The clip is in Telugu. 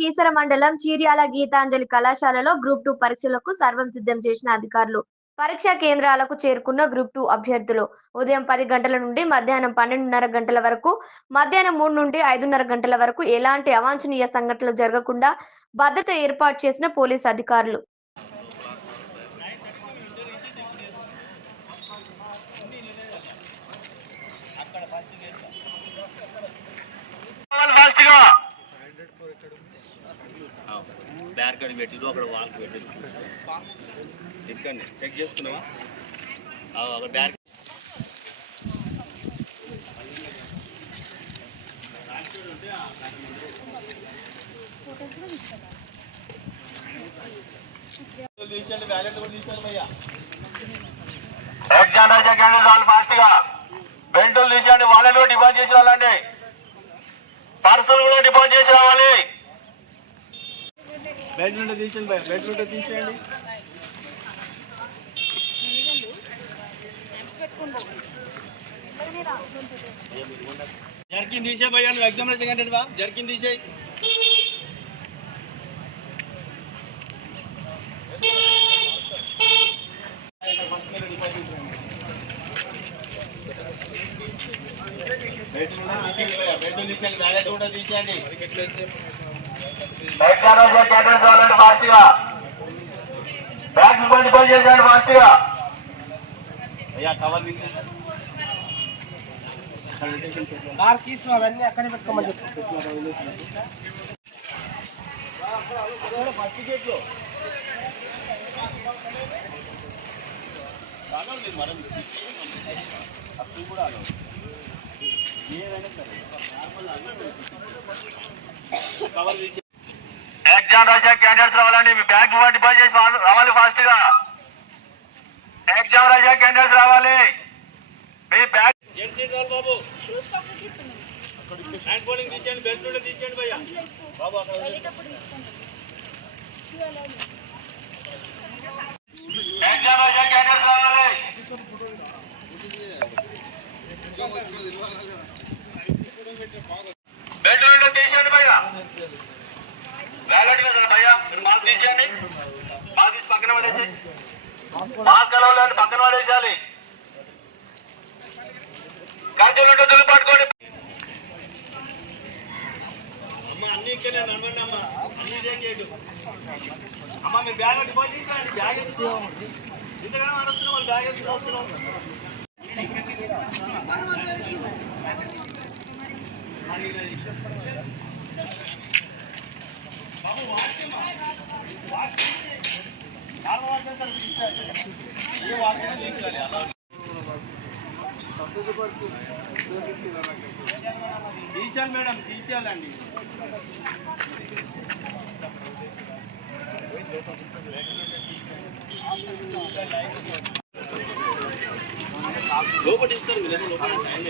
కీసర మండలం చీర్యాల గీతాంజలి కళాశాలలో గ్రూప్ టూ పరీక్షలకు సర్వం సిద్ధం చేసిన అధికారులు. పరీక్షా కేంద్రాలకు చేరుకున్న గ్రూప్ టూ అభ్యర్థులు ఉదయం పది గంటల నుండి మధ్యాహ్నం పన్నెండున్నర గంటల వరకు మధ్యాహ్నం మూడు నుండి ఐదున్నర గంటల వరకు ఎలాంటి అవాంఛనీయ సంఘటనలు జరగకుండా భద్రత ఏర్పాటు చేసిన పోలీస్ అధికారులు కావాలి ఫాస్ట్గా బ్యారికేడ్ పెట్టి అక్కడ వాళ్ళకి పెట్టి తీసుకండి చెక్ చేసుకున్నావా? అక్కడ బ్యారికేడ్ క్యాండిడేట్ ఫాస్ట్గా తీసేయండి డిపాజిట్ చేసి పర్సులు కూడా డిపాజిట్ చేసి రావాలి. బెడ్ నుండి తీసేయండి భయ బెడ్ నుండి తీసేయండి. జర్కిన్ తీసే భయ్యా నువ్వు ఎగ్జామినేషన్ కంటే బా జర్కిన్ తీసేయి. ఫాస్ట్ గా బ్యాగ్ ఇబ్బంది పని చేశాడు ఫాస్ట్ గా అయ్యా కవర్ తీసేసి కార్ కీస్ అవన్నీ అక్కడే పెట్టుకోమని చెప్తున్నారు ఎగ్జామ్ రాసే క్యాండిడేట్స్ రావాలండి. మీ బ్యాగ్ ఇవ్వండి పని చేసి రావాలి ఫాస్ట్గా ఎగ్జామ్ రాసే క్యాండిడేట్స్ రావాలి. మీ కావాలి బాబు? హ్యాండ్ పోలింగ్ తీసేయండి బెల్ట్ తీసేయండి భయ్యా. బాబు అక్కడ వెళ్ళేటప్పుడు తీసుకుంటాం షూ ఎలా ఉంది ఎగ్జామ్ రాసే క్యాండిడేట్స్ రావాలి బెల్ట్ నుండి తీసేయండి భయ్యా వ్యాలెట్ కదా భయ్యా మీరు మాస్క్ తీసేయండి మాస్క్ తీసి పక్కన పడేసి మాస్క్ కలవలేదు పక్కన పడేసేయాలి కంచెలు ఉంటే దులు పట్టుకోండి అన్ని ఇక్కడ నడవండి అమ్మ. అన్ని ఇదే గేటు. అమ్మ మీ బ్యాగ్ డిపాజిట్ చేయండి బ్యాగ్ ఇంతకన్నా ఆడొస్తున్నాం వాళ్ళు బ్యాగ్ వేసుకుని వస్తున్నాం తీసేయాలి మేడం తీసేయాలండి లోపల ఇస్తారు మీరు లోపల టైం